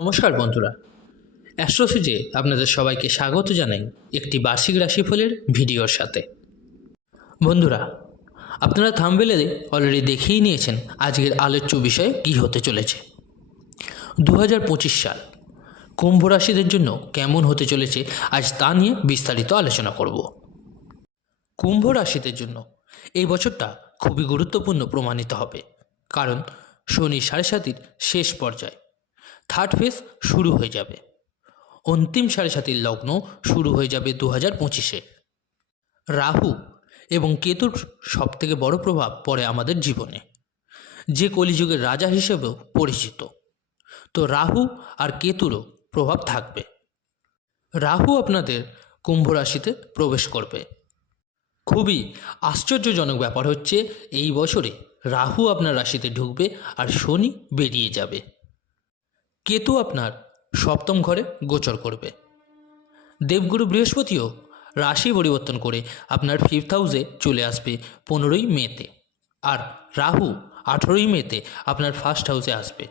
নমস্কার বন্ধুরা, অ্যাস্ট্রোফিজে আপনাদের সবাইকে স্বাগত জানাই একটি বার্ষিক রাশিফলের ভিডিওর সাথে। বন্ধুরা, আপনারা থাম্বনেলে অলরেডি দেখেই নিয়েছেন আজকের আলোচ্য বিষয় কী হতে চলেছে। 2025 সাল কুম্ভ রাশিদের জন্য কেমন হতে চলেছে আজ তা নিয়ে বিস্তারিত আলোচনা করব। কুম্ভ রাশিদের জন্য এই বছরটা খুবই গুরুত্বপূর্ণ প্রমাণিত হবে, কারণ শনি 7.5 শেষ পর্যায়ে থার্ড ফেজ শুরু হয়ে যাবে। অন্তিম 7.5 লগ্ন শুরু হয়ে যাবে 2025-এ। রাহু এবং কেতুর সবথেকে বড় প্রভাব পড়ে আমাদের জীবনে, যে কলিযুগের রাজা হিসেবেও পরিচিত। তো রাহু আর কেতুরও প্রভাব থাকবে। রাহু আপনাদের কুম্ভ রাশিতে প্রবেশ করবে। খুবই আশ্চর্যজনক ব্যাপার হচ্ছে, এই বছরে রাহু আপনার রাশিতে ঢুকবে আর শনি বেরিয়ে যাবে। কেতু আপনার সপ্তম ঘরে গোচর করবে। দেবগুরু বৃহস্পতিও রাশি পরিবর্তন করে আপনার 5th হাউসে চলে আসবে 15ই মেতে, আর রাহু 18ই মেতে আপনার ফার্স্ট হাউসে আসবে।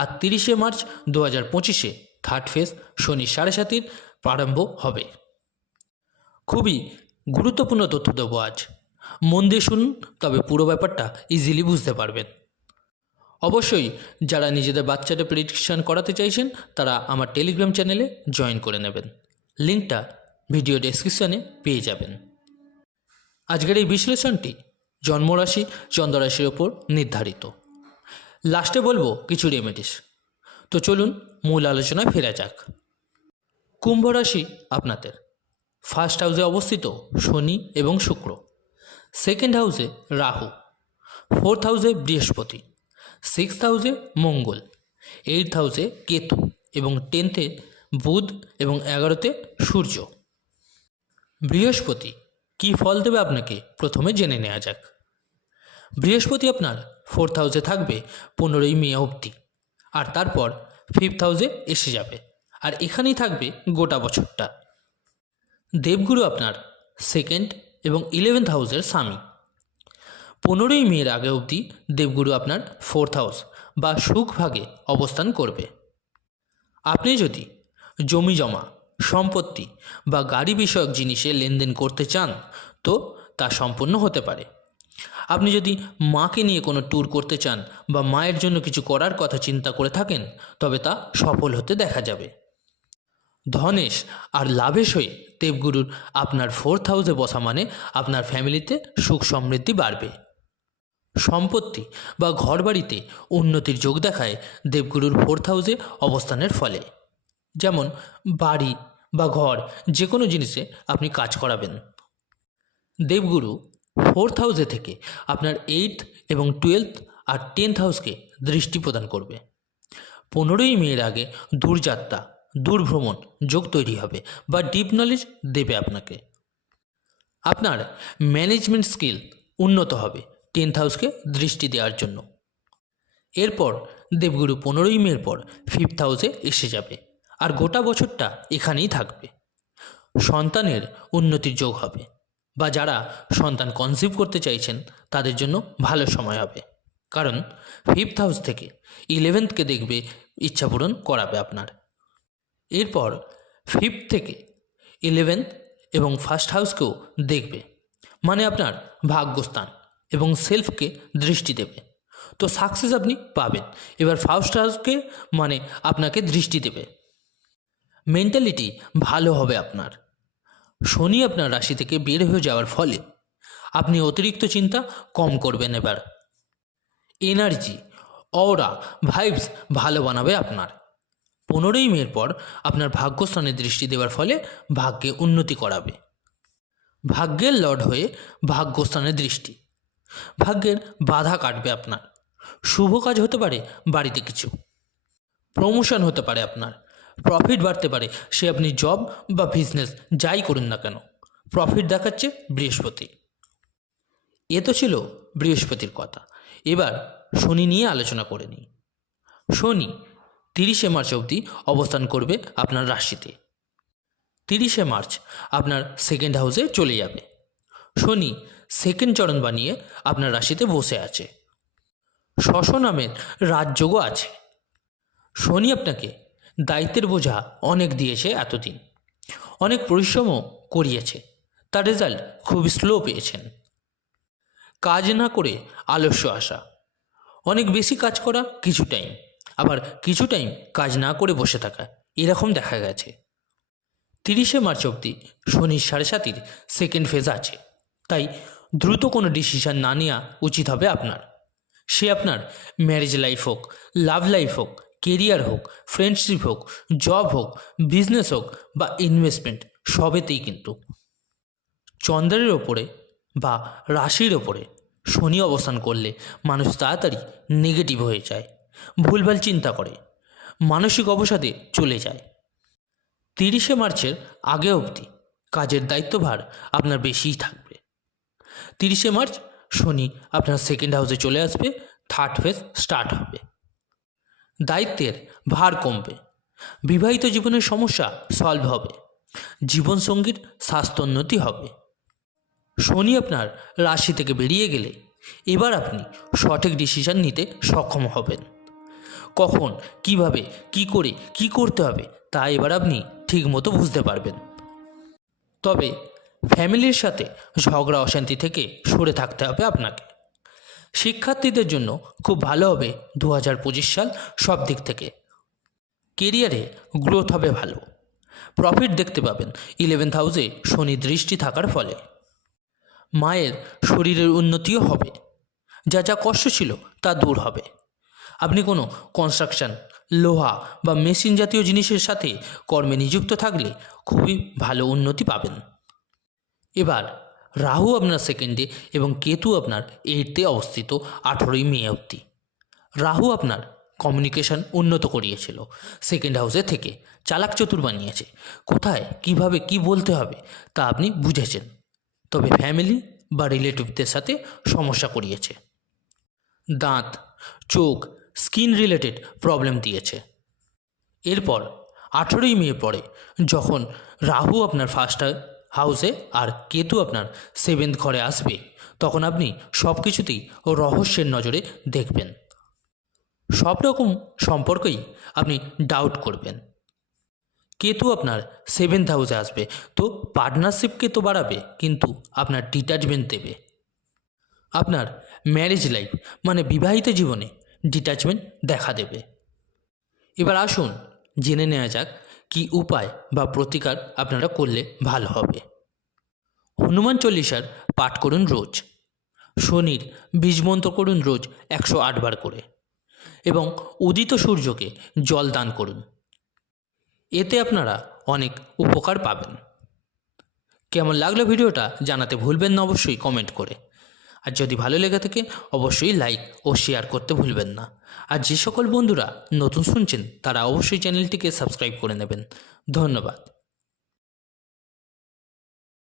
আর 30শে মার্চ 2025-এ থার্ড ফেজ শনি 7.5 প্রারম্ভ হবে। খুবই গুরুত্বপূর্ণ তথ্য দেবো আজ, মন দিয়ে শুনুন, তবে পুরো ব্যাপারটা ইজিলি বুঝতে পারবেন। অবশ্যই যারা নিজেদের বাচ্চাদের প্রেডিকশন করাতে চাইছেন তারা আমার টেলিগ্রাম চ্যানেলে জয়েন করে নেবেন, লিঙ্কটা ভিডিও ডেসক্রিপশানে পেয়ে যাবেন। আজকের এই বিশ্লেষণটি জন্মরাশি চন্দ্ররাশির ওপর নির্ধারিত। লাস্টে বলবো কিছু রেমেডিস। তো চলুন মূল আলোচনায় ফেরা যাক। কুম্ভ রাশি আপনাদের ফার্স্ট হাউসে অবস্থিত শনি এবং শুক্র, সেকেন্ড হাউসে রাহু, 4th হাউসে বৃহস্পতি, 6th হাউসে মঙ্গল, 8th হাউসে কেতু এবং 10th-এ বুধ এবং 11তে সূর্য। বৃহস্পতি কী ফল দেবে আপনাকে প্রথমে জেনে নেওয়া যাক। বৃহস্পতি আপনার 4th হাউসে থাকবে 15ই মে অবধি, আর তারপর 5th হাউসে এসে যাবে, আর এখানেই থাকবে গোটা বছরটা। দেবগুরু আপনার 2nd এবং 11th হাউসের স্বামী। 15ই মের আগে অবধি দেবগুরু আপনার 4th হাউস বা সুখ ভাগে অবস্থান করবে। আপনি যদি জমি জমা, সম্পত্তি বা গাড়ি বিষয়ক জিনিসে লেনদেন করতে চান তো তা সম্পূর্ণ হতে পারে। আপনি যদি মাকে নিয়ে কোনো ট্যুর করতে চান বা মায়ের জন্য কিছু করার কথা চিন্তা করে থাকেন তবে তা সফল হতে দেখা যাবে। ধনেশ আর লাভেশ হয়ে দেবগুরুর আপনার 4th হাউসে বসা মানে আপনার ফ্যামিলিতে সুখ সমৃদ্ধি বাড়বে। সম্পত্তি বা ঘরবাড়িতে উন্নতির যোগ দেখায় দেবগুরুর 4th হাউসে অবস্থানের ফলে। যেমন বাড়ি বা ঘর, যে কোনো জিনিসে আপনি কাজ করাবেন। দেবগুরু 4th হাউসে থেকে আপনার 8th এবং 12th আর 10th হাউসকে দৃষ্টি প্রদান করবে। 15ই মের আগে দূরযাত্রা, দূরভ্রমণ যোগ তৈরি হবে বা ডিপ নলেজ দেবে আপনাকে। আপনার ম্যানেজমেন্ট স্কিল উন্নত হবে 10th হাউসকে দৃষ্টি দেওয়ার জন্য। এরপর দেবগুরু 15ই মের পর 5th হাউসে এসে যাবে, আর গোটা বছরটা এখানেই থাকবে। সন্তানের উন্নতির যোগ হবে, বা যারা সন্তান কনসিভ করতে চাইছেন তাদের জন্য ভালো সময় হবে, কারণ 5th হাউস থেকে 11th-কে দেখবে, ইচ্ছা পূরণ করাবে আপনার। এরপর 5th থেকে 11th এবং ফার্স্ট হাউসকেও দেখবে, মানে আপনার ভাগ্যস্থান এবং সেলফকে দৃষ্টি দেবে। তো সাকসেস আপনি পাবেন। এবার ফার্স্ট হাউসকে মানে আপনাকে দৃষ্টি দেবে, মেন্টালিটি ভালো হবে আপনার। শনি আপনার রাশি থেকে বের হয়ে যাওয়ার ফলে আপনি অতিরিক্ত চিন্তা কম করবেন। এবার এনার্জি, অরা, ভাইবস ভালো বানাবে আপনার। 15ই মের পর আপনার ভাগ্যস্থানে দৃষ্টি দেওয়ার ফলে ভাগ্যে উন্নতি করাবে। ভাগ্যের লর্ড হয়ে ভাগ্যস্থানে দৃষ্টি, ভাগ্যের বাধা কাটবে আপনার। শুভ কাজ হতে পারে, বাড়িতে কিছু প্রমোশন হতে পারে, আপনার প্রফিট বাড়তে পারে। সে আপনি জব বা বিজনেস যাই করুন না কেন, প্রফিট দেখাচ্ছে বৃহস্পতি। এ তো ছিল বৃহস্পতির কথা। এবার শনি নিয়ে আলোচনা করে নিই। শনি 30শে মার্চ অবধি অবস্থান করবে আপনার রাশিতে। 30শে মার্চ আপনার 2nd হাউসে চলে যাবে। শনি 2nd চরণ বানিয়ে আপনার রাশিতে বসে আছে। শশ নামের রাজযোগও আছে। শনি আপনাকে দায়িত্বের বোঝা অনেক দিয়েছে এতদিন, অনেক পরিশ্রমও করিয়েছে, তার রেজাল্ট খুব স্লো পেয়েছেন। কাজ না করে আলস্য আসা, অনেক বেশি কাজ করা কিছু টাইম, আবার কিছু টাইম কাজ না করে বসে থাকা, এরকম দেখা গেছে। 30শে মার্চ অবধি শনির 7.5 সেকেন্ড ফেজ আছে, তাই দ্রুত কোনো ডিসিশন না নেওয়া উচিত হবে আপনার। সে আপনার ম্যারেজ লাইফ হোক, লাভ লাইফ হোক, কেরিয়ার হোক, ফ্রেন্ডশিপ হোক, জব হোক, বিজনেস হোক বা ইনভেস্টমেন্ট, সবেতেই কিন্তু। চন্দ্রের ওপরে বা রাশির ওপরে শনি অবস্থান করলে মানুষ তাড়াতাড়ি নেগেটিভ হয়ে যায়, ভুলভাল চিন্তা করে, মানসিক অবসাদে চলে যায়। 30শে মার্চের আগে অবধি কাজের দায়িত্বভার আপনার বেশিই থাকবে। 30শে মার্চ শনি আপনার সেকেন্ড হাউসে চলে আসবে, থার্ড ফেজ স্টার্ট হবে, দায়িত্বের ভার কমবে, বিবাহিত জীবনের সমস্যা সলভ হবে, জীবনসঙ্গীর স্বাস্থ্যোন্নতি হবে। শনি আপনার রাশি থেকে বেরিয়ে গেলে এবার আপনি সঠিক ডিসিশন নিতে সক্ষম হবেন। কখন, কিভাবে, কি করে, কি করতে হবে তা এবার আপনি ঠিকমতো বুঝতে পারবেন। তবে ফ্যামিলির সাথে ঝগড়া অশান্তি থেকে সরে থাকতে হবে আপনাকে। শিক্ষার্থীদের জন্য খুব ভালো হবে 2025 সাল সব দিক থেকে। কেরিয়ারে গ্রোথ হবে ভালো, প্রফিট দেখতে পাবেন 11th হাউসে শনি দৃষ্টি থাকার ফলে। মায়ের শরীরের উন্নতিও হবে, যা যা কষ্ট ছিল তা দূর হবে। আপনি কোনো কনস্ট্রাকশন, লোহা বা মেশিন জাতীয় জিনিসের সাথে কর্মে নিযুক্ত থাকলে খুবই ভালো উন্নতি পাবেন। এবার রাহু আপনার সেকেন্ডে এবং কেতু আপনার 8তে অবস্থিত 18ই মে অবধি। রাহু আপনার কমিউনিকেশন উন্নত করিয়েছিল, সেকেন্ড হাউসে থেকে চালাক চতুর বানিয়েছে, কোথায় কিভাবে কি বলতে হবে তা আপনি বুঝেছেন। তবে ফ্যামিলি বা রিলেটিভদের সাথে সমস্যা করিয়েছে, দাঁত, চোখ, স্কিন রিলেটেড প্রবলেম দিয়েছে। এরপর 18ই মে পরে যখন রাহু আপনার ফার্স্ট হাউসে আর কেতু আপনার 7th ঘরে আসবে, তখন আপনি সব কিছুতেই রহস্যের নজরে দেখবেন। সব রকম সম্পর্কেই আপনি ডাউট করবেন। কেতু আপনার 7th হাউসে আসবে, তো পার্টনারশিপকে তো বাড়াবে, কিন্তু আপনার ডিট্যাচমেন্ট দেবে। আপনার ম্যারেজ লাইফ মানে বিবাহিত জীবনে ডিট্যাচমেন্ট দেখা দেবে। এবার আসুন জেনে নেওয়া যাক কী উপায় বা প্রতিকার আপনারা করলে ভালো হবে। হনুমান চল্লিশার পাঠ করুন রোজ, শনির বীজ মন্ত্র করুন রোজ 108 বার করে, এবং উদিত সূর্যকে জল দান করুন। এতে আপনারা অনেক উপকার পাবেন। কেমন লাগলো ভিডিওটা জানাতে ভুলবেন না অবশ্যই কমেন্ট করে। আর যদি ভালো লেগে থাকে অবশ্যই লাইক ও শেয়ার করতে ভুলবেন না। আর যে সকল বন্ধুরা নতুন শুনছেন তারা অবশ্যই চ্যানেলটিকে সাবস্ক্রাইব করে নেবেন। ধন্যবাদ।